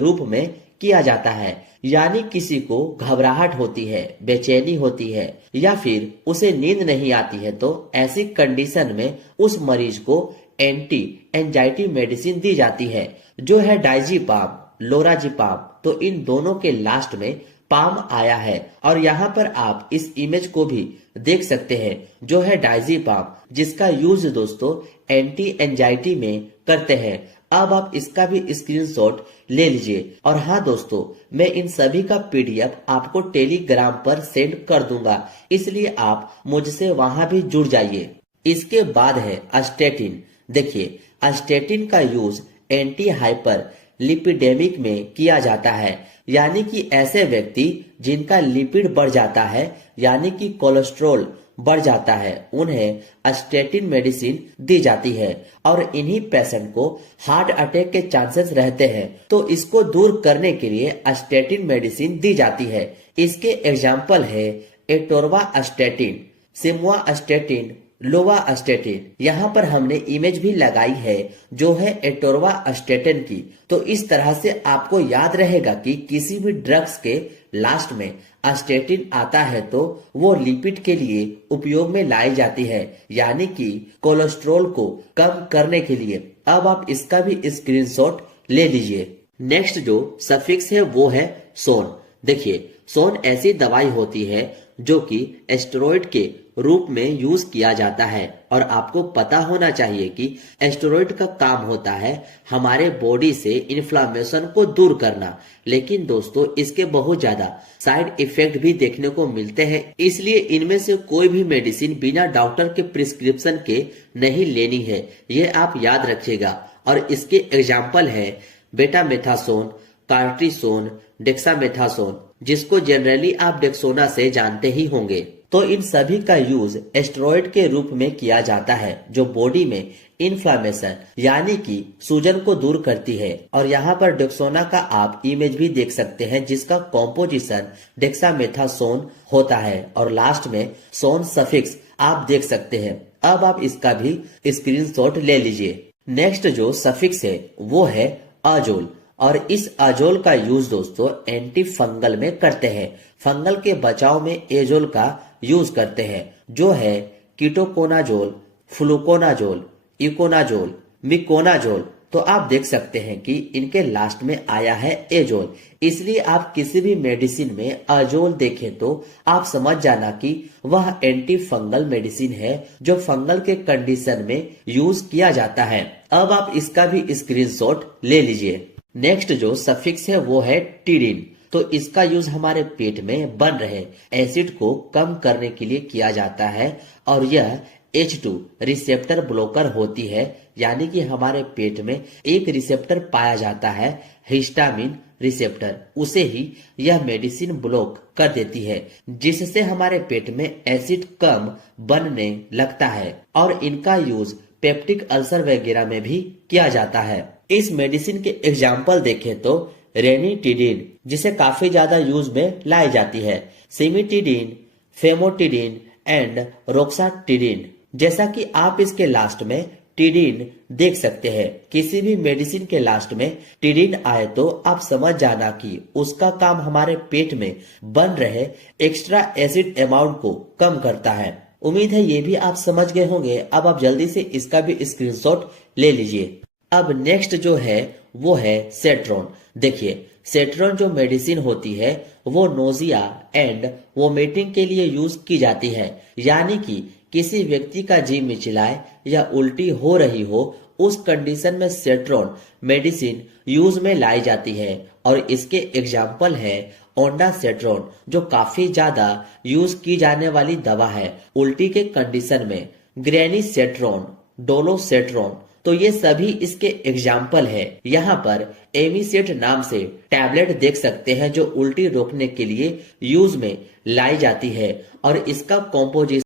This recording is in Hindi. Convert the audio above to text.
रूप में किया जाता है। यानी किसी को घबराहट होती है, बेचैनी होती है या फिर उसे नींद नहीं आती है, तो ऐसी कंडीशन में उस मरीज को एंटी एंजाइटी मेडिसिन दी जाती है, जो है डायजीपाम, लोराजीपाम। तो इन दोनों के लास्ट में पाम आया है और यहाँ पर आप इस इमेज को भी देख सकते हैं, जो है डायजीपाम, जिसका यूज दोस्तों एंटी एंजाइटी में करते हैं। अब आप इसका भी स्क्रीनशॉट ले लीजिए। और हाँ दोस्तों, मैं इन सभी का पीडीएफ आपको टेलीग्राम पर सेंड कर दूंगा, इसलिए आप मुझसे वहां भी जुड़ जाइए। इसके बाद है अस्टेटिन। देखिए, अस्टेटिन का यूज एंटी हाइपर लिपिडेमिक में किया जाता है, यानी कि ऐसे व्यक्ति जिनका लिपिड बढ़ जाता है, यानी कि कोलेस्ट्रॉल बढ़ जाता है, उन्हें अस्टेटिन मेडिसिन दी जाती है। और इन्हीं पेशेंट को हार्ट अटैक के चांसेस रहते हैं, तो इसको दूर करने के लिए अस्टेटिन मेडिसिन दी जाती है। इसके एग्जाम्पल है एटोर्वास्टेटिन, सिम्वास्टेटिन, लोवास्टेटिन। यहाँ पर हमने इमेज भी लगाई है, जो है एटोर्वास्टेटिन की। तो इस तरह से आपको याद रहेगा कि किसी भी ड्रग्स के लास्ट में अस्टेटिन आता है तो वो लिपिड के लिए उपयोग में लाई जाती है, यानी कि कोलेस्ट्रॉल को कम करने के लिए। अब आप इसका भी स्क्रीनशॉट ले लीजिए। नेक्स्ट जो सफिक्स है वो है सोन। देखिए, सोन ऐसी दवाई होती है जो कि एस्टेरॉइड के रूप में यूज किया जाता है। और आपको पता होना चाहिए कि एस्टेरॉइड का काम होता है हमारे बॉडी से इन्फ्लामेशन को दूर करना। लेकिन दोस्तों, इसके बहुत ज्यादा साइड इफेक्ट भी देखने को मिलते हैं, इसलिए इनमें से कोई भी मेडिसिन बिना डॉक्टर के प्रिस्क्रिप्शन के नहीं लेनी है, ये आप याद रखिएगा। और इसके एग्जाम्पल है बेटामेथासोन, कार्टिसोन, डेक्सामेथासोन, जिसको जनरली आप डेक्सोना से जानते ही होंगे। तो इन सभी का यूज एस्टेरॉइड के रूप में किया जाता है, जो बॉडी में इन्फ्लामेशन यानी कि सूजन को दूर करती है। और यहाँ पर डेक्सोना का आप इमेज भी देख सकते हैं, जिसका कॉम्पोजिशन डेक्सामेथासोन होता है और लास्ट में सोन सफिक्स आप देख सकते हैं। अब आप इसका भी स्क्रीनशॉट ले लीजिए। नेक्स्ट जो सफिक्स है वो है अजोल। और इस अजोल का यूज दोस्तों एंटी फंगल में करते हैं। फंगल के बचाव में एजोल का यूज करते हैं, जो है कीटोकोनाजोल, फ्लूकोनाजोल, इकोनाजोल, मिकोनाजोल। तो आप देख सकते हैं कि इनके लास्ट में आया है एजोल, इसलिए आप किसी भी मेडिसिन में अजोल देखें तो आप समझ जाना कि वह एंटी फंगल मेडिसिन है, जो फंगल के कंडीशन में यूज किया जाता है। अब आप इसका भी स्क्रीनशॉट ले लीजिए। नेक्स्ट जो सफिक्स है वो है टीडिन। तो इसका यूज हमारे पेट में बन रहे एसिड को कम करने के लिए किया जाता है और यह H2 रिसेप्टर ब्लॉकर होती है, यानी कि हमारे पेट में एक रिसेप्टर पाया जाता है हिस्टामिन रिसेप्टर, उसे ही यह मेडिसिन ब्लॉक कर देती है, जिससे हमारे पेट में एसिड कम बनने लगता है। और इनका यूज पेप्टिक अल्सर वगैरह में भी किया जाता है। इस मेडिसिन के एग्जाम्पल देखें तो रेनिटिडिन, जिसे काफी ज्यादा यूज में लाई जाती है, सिमिटिडिन, फेमोटिडिन एंड रोक्साटिडिन। जैसा कि आप इसके लास्ट में टिडिन देख सकते हैं। किसी भी मेडिसिन के लास्ट में टिडिन आए तो आप समझ जाना कि उसका काम हमारे पेट में बन रहे एक्स्ट्रा एसिड अमाउंट को कम करता है। उम्मीद है ये भी आप समझ गए होंगे। अब आप जल्दी से इसका भी स्क्रीनशॉट ले लीजिए। अब नेक्स्ट जो है वो है सेट्रॉन। देखिए, सेट्रॉन जो मेडिसिन होती है वो नोजिया एंड वोमिटिंग के लिए यूज की जाती है, यानी कि किसी व्यक्ति का जी मिचलाए या उल्टी हो रही हो, उस कंडीशन में सेट्रॉन मेडिसिन यूज में लाई जाती है। और इसके एग्जाम्पल है ओंडासेट्रॉन, जो काफी ज्यादा यूज की जाने वाली दवा है उल्टी के कंडीशन में, ग्रेनीसेट्रॉन, डोलोसेट्रॉन। तो ये सभी इसके एग्जाम्पल है। यहाँ पर एमिसेट नाम से टैबलेट देख सकते हैं, जो उल्टी रोकने के लिए यूज में लाई जाती है और इसका कॉम्पोजिशन